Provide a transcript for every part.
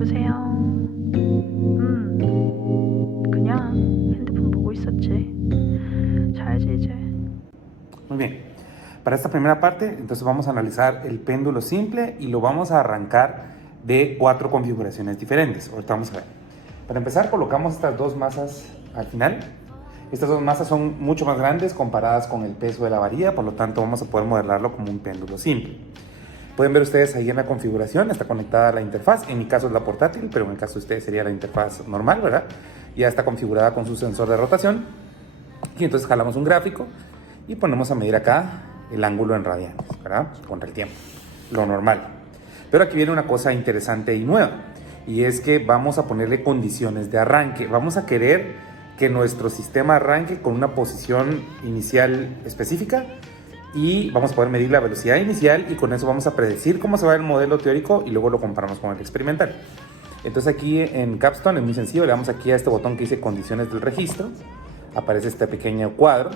여보세요? 그냥 핸드폰 보고 있었지. 자야지 이제. Muy bien. Para esta primera parte, entonces vamos a analizar el péndulo simple y lo vamos a arrancar de 4 configuraciones diferentes. Ahorita vamos a ver. Para empezar, colocamos estas dos masas al final. Estas dos masas son mucho más grandes comparadas con el peso de la varilla, por lo tanto vamos a poder modelarlo como un péndulo simple. Pueden ver ustedes ahí en la configuración, está conectada a la interfaz. En mi caso es la portátil, pero en el caso de ustedes sería la interfaz normal, ¿verdad? Ya está configurada con su sensor de rotación. Y entonces jalamos un gráfico y ponemos a medir acá el ángulo en radianes, ¿verdad? Contra el tiempo, lo normal. Pero aquí viene una cosa interesante y nueva, y es que vamos a ponerle condiciones de arranque. Vamos a querer que nuestro sistema arranque con una posición inicial específica y vamos a poder medir la velocidad inicial, y con eso vamos a predecir cómo se va el modelo teórico y luego lo comparamos con el experimental. Entonces aquí en Capstone es muy sencillo, le damos aquí a este botón que dice condiciones del registro, aparece este pequeño cuadro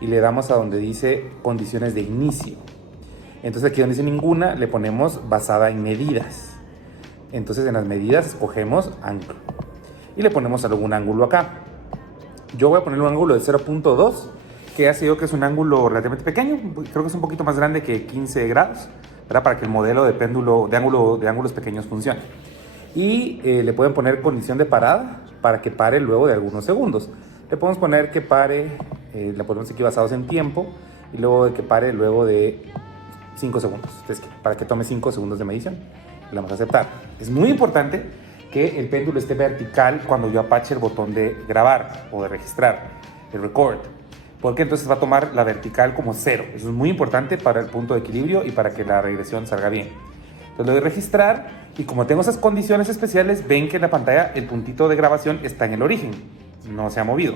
y le damos a donde dice condiciones de inicio. Entonces aquí donde dice ninguna le ponemos basada en medidas. Entonces en las medidas escogemos ángulo y le ponemos algún ángulo acá. Yo voy a poner un ángulo de 0.2, que ha sido que es un ángulo relativamente pequeño, creo que es un poquito más grande que 15 grados, ¿verdad? Para que el modelo de péndulo de ángulos pequeños funcione. Y le pueden poner condición de parada para que pare luego de algunos segundos. Le podemos poner que pare, le ponemos aquí basados en tiempo, y luego de que pare luego de 5 segundos. Entonces, para que tome 5 segundos de medición, le vamos a aceptar. Es muy importante que el péndulo esté vertical cuando yo apache el botón de grabar o de registrar, el record, porque entonces va a tomar la vertical como 0. Eso es muy importante para el punto de equilibrio y para que la regresión salga bien. Entonces le doy registrar, y como tengo esas condiciones especiales, ven que en la pantalla el puntito de grabación está en el origen, no se ha movido.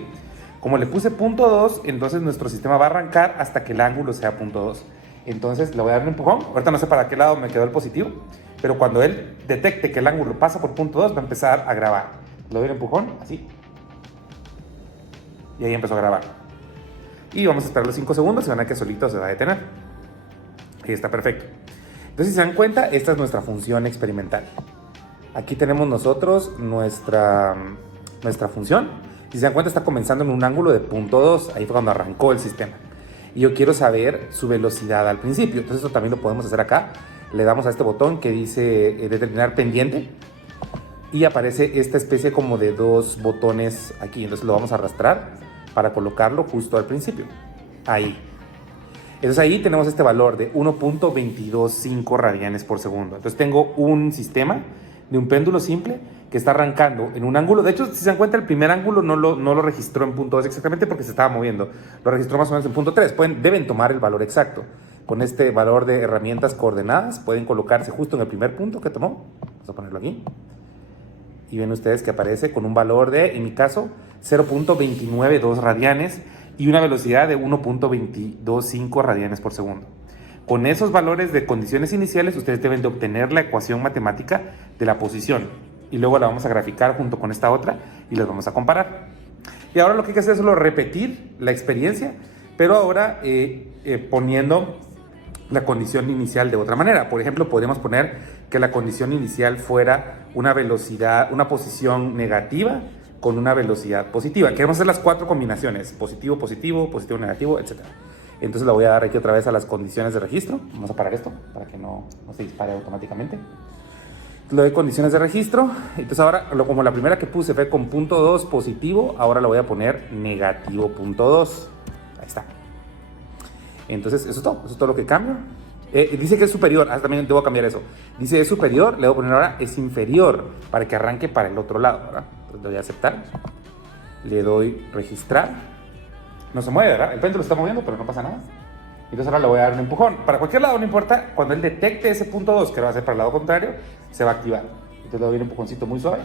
Como le puse punto 2, entonces nuestro sistema va a arrancar hasta que el ángulo sea punto 2. Entonces le voy a dar un empujón. Ahorita no sé para qué lado me quedó el positivo, pero cuando él detecte que el ángulo pasa por punto 2, va a empezar a grabar. Le doy un empujón, así. Y ahí empezó a grabar. Y vamos a esperar los 5 segundos y van a ver que solito se va a detener. Ahí está perfecto. Entonces, si se dan cuenta, esta es nuestra función experimental. Aquí tenemos nosotros nuestra función. Si se dan cuenta, está comenzando en un ángulo de punto 2. Ahí fue cuando arrancó el sistema. Y yo quiero saber su velocidad al principio. Entonces, eso también lo podemos hacer acá. Le damos a este botón que dice determinar pendiente. Y aparece esta especie como de 2 botones aquí. Entonces, lo vamos a arrastrar para colocarlo justo al principio. Ahí. Entonces ahí tenemos este valor de 1.225 radianes por segundo. Entonces tengo un sistema de un péndulo simple que está arrancando en un ángulo. De hecho, si se dan cuenta, el primer ángulo no lo registró en punto 2 exactamente porque se estaba moviendo. Lo registró más o menos en punto 3. Deben tomar el valor exacto. Con este valor de herramientas coordenadas pueden colocarse justo en el primer punto que tomó. Vamos a ponerlo aquí. Y ven ustedes que aparece con un valor de, en mi caso, 0.292 radianes y una velocidad de 1.225 radianes por segundo. Con esos valores de condiciones iniciales, ustedes deben de obtener la ecuación matemática de la posición. Y luego la vamos a graficar junto con esta otra y las vamos a comparar. Y ahora lo que hay que hacer es solo repetir la experiencia, pero ahora poniendo la condición inicial de otra manera. Por ejemplo, podríamos poner que la condición inicial fuera una velocidad, una posición negativa con una velocidad positiva. Queremos hacer las 4 combinaciones: positivo, positivo, positivo, negativo, etc. Entonces le voy a dar aquí otra vez a las condiciones de registro. Vamos a parar esto para que no se dispare automáticamente. Le doy condiciones de registro. Entonces ahora, como la primera que puse fue con punto 2 positivo, ahora le voy a poner negativo punto 2. Ahí está. Entonces eso es todo lo que cambio. Dice que es superior, también debo cambiar eso. Dice es superior, le voy a poner ahora es inferior para que arranque para el otro lado, ¿verdad? Entonces le doy a aceptar, le doy registrar. No se mueve, ¿verdad? El péndulo está moviendo, pero no pasa nada. Entonces ahora le voy a dar un empujón. Para cualquier lado, no importa, cuando él detecte ese punto 2, que va a ser para el lado contrario, se va a activar. Entonces le doy un empujoncito muy suave.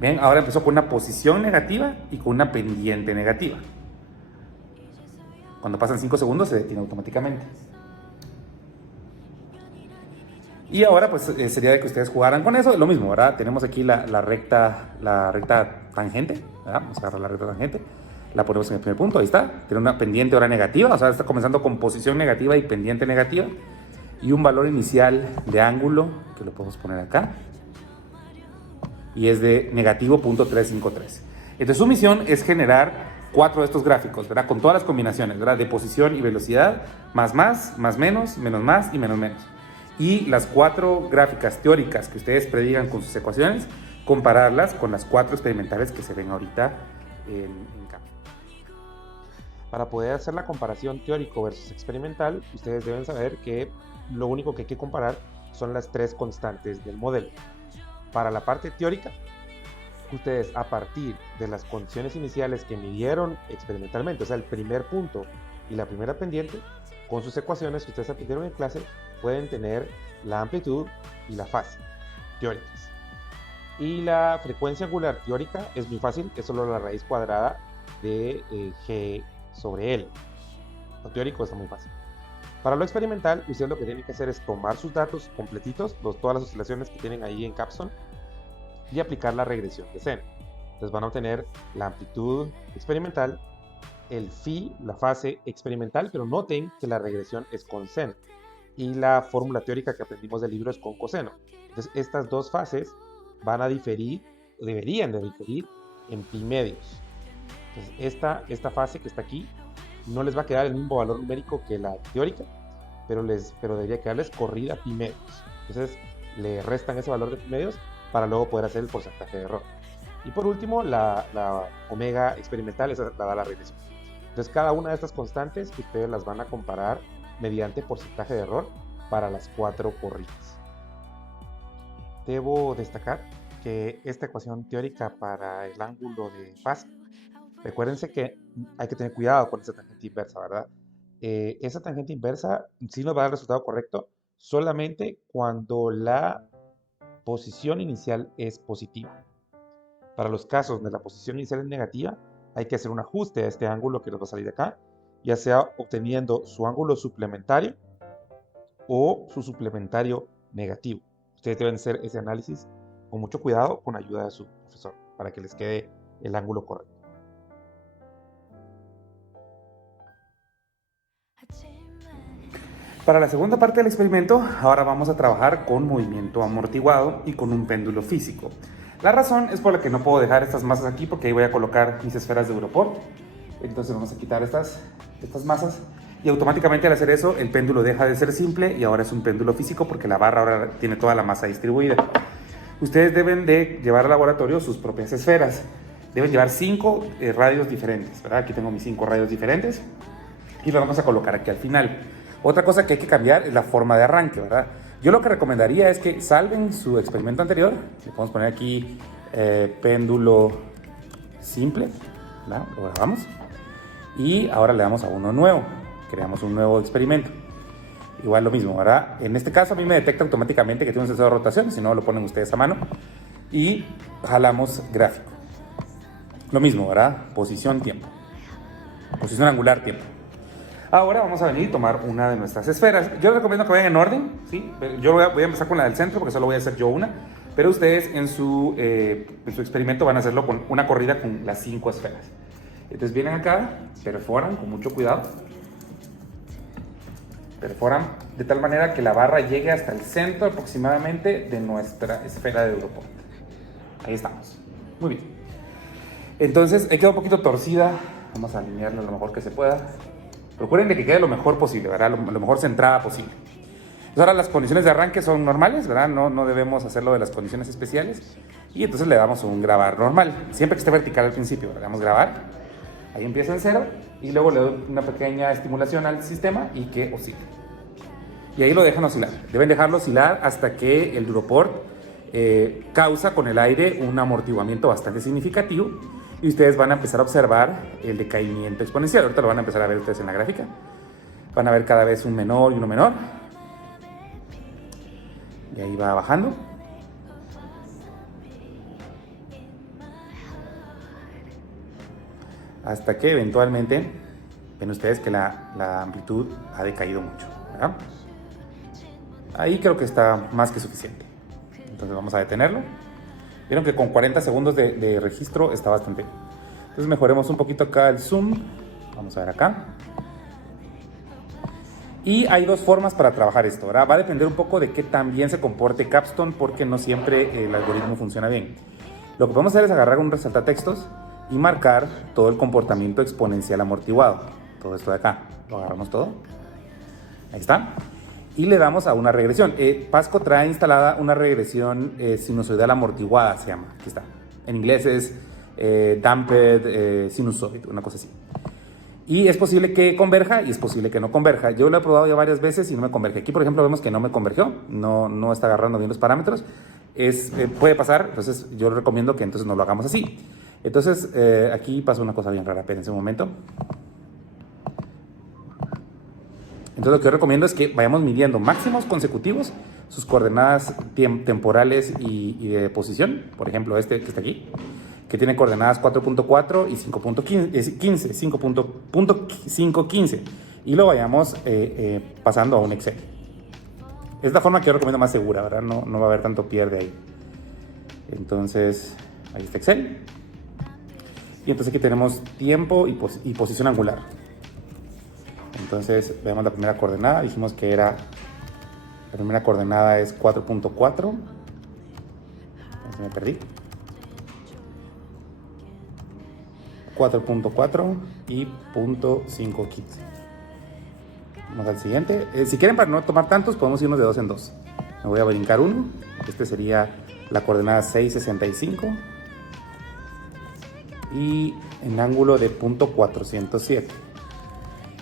Bien, ahora empezó con una posición negativa y con una pendiente negativa. Cuando pasan 5 segundos se detiene automáticamente. Y ahora pues sería de que ustedes jugaran con eso. Lo mismo, ¿verdad? Tenemos aquí la recta tangente, ¿verdad? Vamos a agarrar la recta tangente. La ponemos en el primer punto, ahí está. Tiene una pendiente ahora negativa, o sea, está comenzando con posición negativa y pendiente negativa. y un valor inicial de ángulo, que lo podemos poner acá, y es de negativo 0.353. Entonces su misión es generar 4 de estos gráficos, ¿verdad? Con todas las combinaciones, ¿verdad? De posición y velocidad, más, menos más y menos. Y las 4 gráficas teóricas que ustedes predigan con sus ecuaciones, compararlas con las 4 experimentales que se ven ahorita en cámara. Para poder hacer la comparación teórico versus experimental, ustedes deben saber que lo único que hay que comparar son las 3 constantes del modelo. Para la parte teórica, ustedes a partir de las condiciones iniciales que midieron experimentalmente, o sea, el primer punto y la primera pendiente, con sus ecuaciones que ustedes aprendieron en clase, pueden tener la amplitud y la fase teóricas. Y la frecuencia angular teórica es muy fácil, es solo la raíz cuadrada de G sobre L. Lo teórico está muy fácil. Para lo experimental, ustedes lo que tienen que hacer es tomar sus datos completitos, todas las oscilaciones que tienen ahí en Capstone, y aplicar la regresión de Zen. Entonces van a obtener la amplitud experimental, el phi, la fase experimental, pero noten que la regresión es con Zen, y la fórmula teórica que aprendimos del libro es con coseno. Entonces estas dos fases van a diferir, deberían de diferir en pi medios. Entonces esta fase que está aquí no les va a quedar el mismo valor numérico que la teórica, pero debería quedarles corrida pi medios. Entonces le restan ese valor de pi medios para luego poder hacer el porcentaje de error. Y por último, la omega experimental, esa la da la regresión. Entonces cada una de estas constantes ustedes las van a comparar mediante porcentaje de error para las 4 corridas. Debo destacar que esta ecuación teórica para el ángulo de fase, recuérdense que hay que tener cuidado con esa tangente inversa, ¿verdad? Esa tangente inversa sí nos va a dar el resultado correcto solamente cuando la posición inicial es positiva. Para los casos donde la posición inicial es negativa, hay que hacer un ajuste a este ángulo que nos va a salir de acá, ya sea obteniendo su ángulo suplementario o su suplementario negativo. Ustedes deben hacer ese análisis con mucho cuidado, con ayuda de su profesor, para que les quede el ángulo correcto. Para la segunda parte del experimento, ahora vamos a trabajar con movimiento amortiguado y con un péndulo físico. La razón es por la que no puedo dejar estas masas aquí, porque ahí voy a colocar mis esferas de Europort. Entonces vamos a quitar estas masas y automáticamente al hacer eso el péndulo deja de ser simple y ahora es un péndulo físico porque la barra ahora tiene toda la masa distribuida. Ustedes deben de llevar al laboratorio sus propias esferas. Deben llevar 5 radios diferentes, ¿verdad? Aquí tengo mis 5 radios diferentes y lo vamos a colocar aquí al final. Otra cosa que hay que cambiar es la forma de arranque, ¿verdad? Yo lo que recomendaría es que salven su experimento anterior. Le podemos poner aquí péndulo simple, ¿verdad? Lo grabamos. Y ahora le damos a uno nuevo. Creamos un nuevo experimento. Igual lo mismo, ¿verdad? En este caso a mí me detecta automáticamente que tiene un sensor de rotación, si no lo ponen ustedes a mano. Y jalamos gráfico. Lo mismo, ¿verdad? Posición, tiempo. Posición angular, tiempo. Ahora vamos a venir y tomar una de nuestras esferas. Yo les recomiendo que vayan en orden, ¿sí? Yo voy a empezar con la del centro porque solo voy a hacer yo una. Pero ustedes en su experimento van a hacerlo con una corrida con las 5 esferas. Entonces vienen acá, perforan con mucho cuidado. Perforan de tal manera que la barra llegue hasta el centro aproximadamente de nuestra esfera de Europort. Ahí estamos. Muy bien. Entonces, queda un poquito torcida. Vamos a alinearla lo mejor que se pueda. Procuren de que quede lo mejor posible, ¿verdad? Lo mejor centrada posible. Entonces ahora las condiciones de arranque son normales, ¿verdad? No debemos hacerlo de las condiciones especiales. Y entonces le damos un grabar normal. Siempre que esté vertical al principio, le damos grabar. Ahí empieza en 0 y luego le doy una pequeña estimulación al sistema y que oscile. Y ahí lo dejan oscilar. Deben dejarlo oscilar hasta que el Europort causa con el aire un amortiguamiento bastante significativo. Y ustedes van a empezar a observar el decaimiento exponencial. Ahorita lo van a empezar a ver ustedes en la gráfica. Van a ver cada vez un menor y uno menor. Y ahí va bajando. Hasta que eventualmente ven ustedes que la amplitud ha decaído mucho, ¿verdad? Ahí creo que está más que suficiente. Entonces vamos a detenerlo. Vieron que con 40 segundos de registro está bastante bien. Entonces mejoremos un poquito acá el zoom. Vamos a ver acá. Y hay dos formas para trabajar esto, ¿verdad? Va a depender un poco de qué tan bien se comporte Capstone, porque no siempre el algoritmo funciona bien. Lo que podemos hacer es agarrar un resaltatextos y marcar todo el comportamiento exponencial amortiguado. Todo esto de acá. Lo agarramos todo. Ahí está. Y le damos a una regresión. Pasco trae instalada una regresión sinusoidal amortiguada, se llama. Aquí está. En inglés es damped sinusoid, una cosa así. Y es posible que converja y es posible que no converja. Yo lo he probado ya varias veces y no me converge. Aquí, por ejemplo, vemos que no me convergió. No está agarrando bien los parámetros. Puede pasar, entonces yo recomiendo que entonces no lo hagamos así. Entonces, aquí pasa una cosa bien rara. Espérense un momento. Entonces lo que yo recomiendo es que vayamos midiendo máximos consecutivos, sus coordenadas temporales y de posición. Por ejemplo, este que está aquí, que tiene coordenadas 4.4 y 5.15. Y lo vayamos pasando a un Excel. Es la forma que yo recomiendo más segura, ¿verdad? No va a haber tanto pierde ahí. Entonces, ahí está Excel. Y entonces aquí tenemos tiempo y posición angular. Entonces, veamos la primera coordenada. Dijimos que la primera coordenada es 4.4. Me perdí. 4.4 y .515. Vamos al siguiente. Si quieren, para no tomar tantos, podemos irnos de 2 en 2. Me voy a brincar uno. Este sería la coordenada 665. Y en ángulo de .407.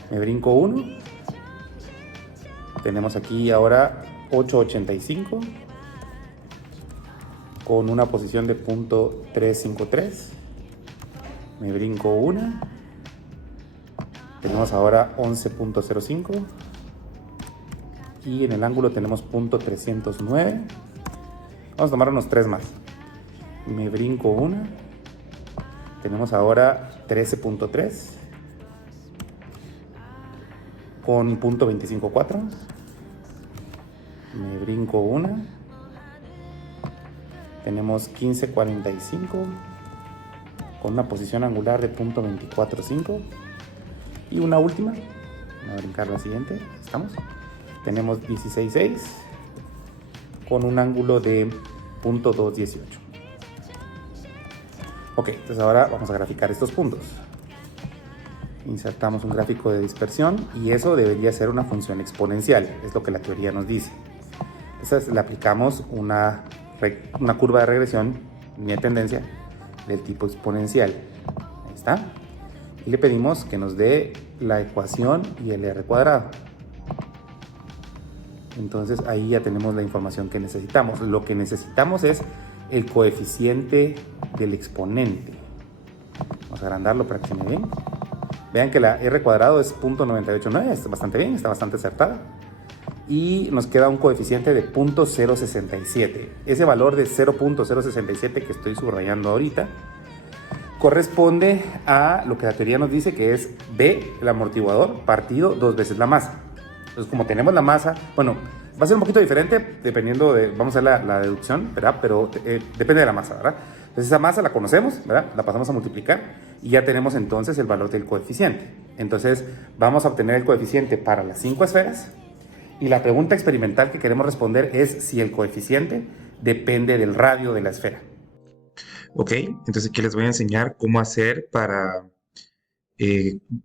Me brinco uno. Tenemos aquí ahora 885 con una posición de .353. Me brinco una. Tenemos ahora 11.05 y en el ángulo tenemos .309. Vamos a tomar unos 3 más. Me brinco una. Tenemos ahora 13.3 con .254. Me brinco una. Tenemos 15.45 con una posición angular de .245. Y una última. Voy a brincar la siguiente. Estamos. Tenemos 16.6 con un ángulo de .218. Ok, entonces ahora vamos a graficar estos puntos. Insertamos un gráfico de dispersión y eso debería ser una función exponencial, es lo que la teoría nos dice. Entonces le aplicamos una curva de regresión, línea de tendencia, del tipo exponencial. Ahí está. Y le pedimos que nos dé la ecuación y el r cuadrado. Entonces ahí ya tenemos la información que necesitamos. Lo que necesitamos es el coeficiente del exponente. Vamos a agrandarlo para que se me vean. Vean que la r cuadrado es .989, está bastante bien, está bastante acertada. Y nos queda un coeficiente de .067. Ese valor de 0.067 que estoy subrayando ahorita corresponde a lo que la teoría nos dice que es B, el amortiguador, partido 2 veces la masa. Entonces, como tenemos la masa, bueno, va a ser un poquito diferente dependiendo de, vamos a hacer la deducción, ¿verdad? Pero depende de la masa, ¿verdad? Entonces esa masa la conocemos, ¿verdad? La pasamos a multiplicar y ya tenemos entonces el valor del coeficiente. Entonces vamos a obtener el coeficiente para las 5 esferas y la pregunta experimental que queremos responder es si el coeficiente depende del radio de la esfera. Ok, entonces aquí les voy a enseñar cómo hacer para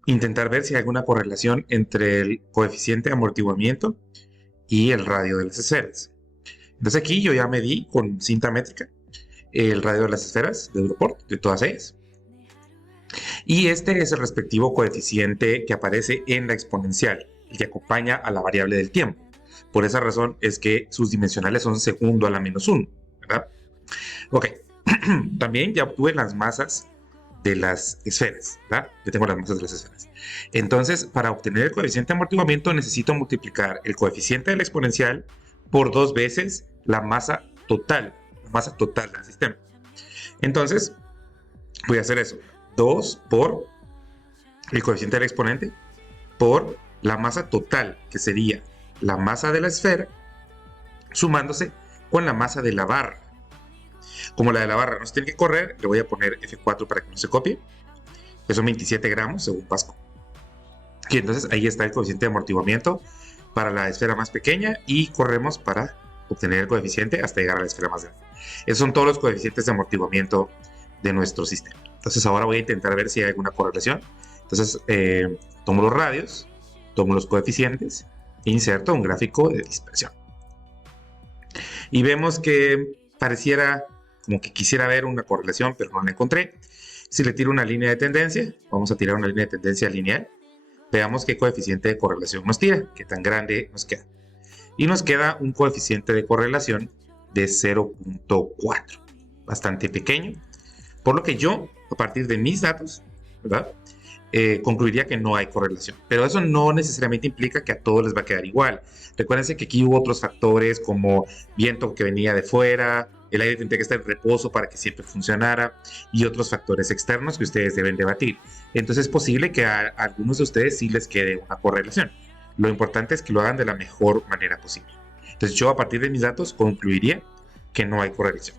intentar ver si hay alguna correlación entre el coeficiente de amortiguamiento y el radio de las esferas. Entonces aquí yo ya medí con cinta métrica el radio de las esferas de Europort, de todas ellas. Y este es el respectivo coeficiente que aparece en la exponencial, el que acompaña a la variable del tiempo. Por esa razón es que sus dimensionales son segundo a la menos 1, ¿verdad? Ok, también ya obtuve las masas de las esferas, ¿verdad? Yo tengo las masas de las esferas. Entonces, para obtener el coeficiente de amortiguamiento necesito multiplicar el coeficiente de la exponencial por 2 veces la masa total del sistema. Entonces, voy a hacer eso. 2 por el coeficiente del exponente por la masa total, que sería la masa de la esfera, sumándose con la masa de la barra. Como la de la barra no se tiene que correr, le voy a poner F4 para que no se copie, que son 27 gramos según Pasco. Y entonces ahí está el coeficiente de amortiguamiento para la esfera más pequeña y corremos para obtener el coeficiente hasta llegar a la esfera más grande. Esos son todos los coeficientes de amortiguamiento de nuestro sistema. Entonces ahora voy a intentar ver si hay alguna correlación. Entonces tomo los radios, tomo los coeficientes e inserto un gráfico de dispersión. Y vemos que pareciera como que quisiera ver una correlación, pero no la encontré. Si le tiro una línea de tendencia, vamos a tirar una línea de tendencia lineal. Veamos qué coeficiente de correlación nos tira, qué tan grande nos queda. Y nos queda un coeficiente de correlación de 0.4, bastante pequeño. Por lo que yo, a partir de mis datos, ¿verdad? Concluiría que no hay correlación. Pero eso no necesariamente implica que a todos les va a quedar igual. Recuérdense que aquí hubo otros factores como viento que venía de fuera, el aire tendría que estar en reposo para que siempre funcionara y otros factores externos que ustedes deben debatir. Entonces es posible que a algunos de ustedes sí les quede una correlación. Lo importante es que lo hagan de la mejor manera posible. Entonces yo a partir de mis datos concluiría que no hay correlación.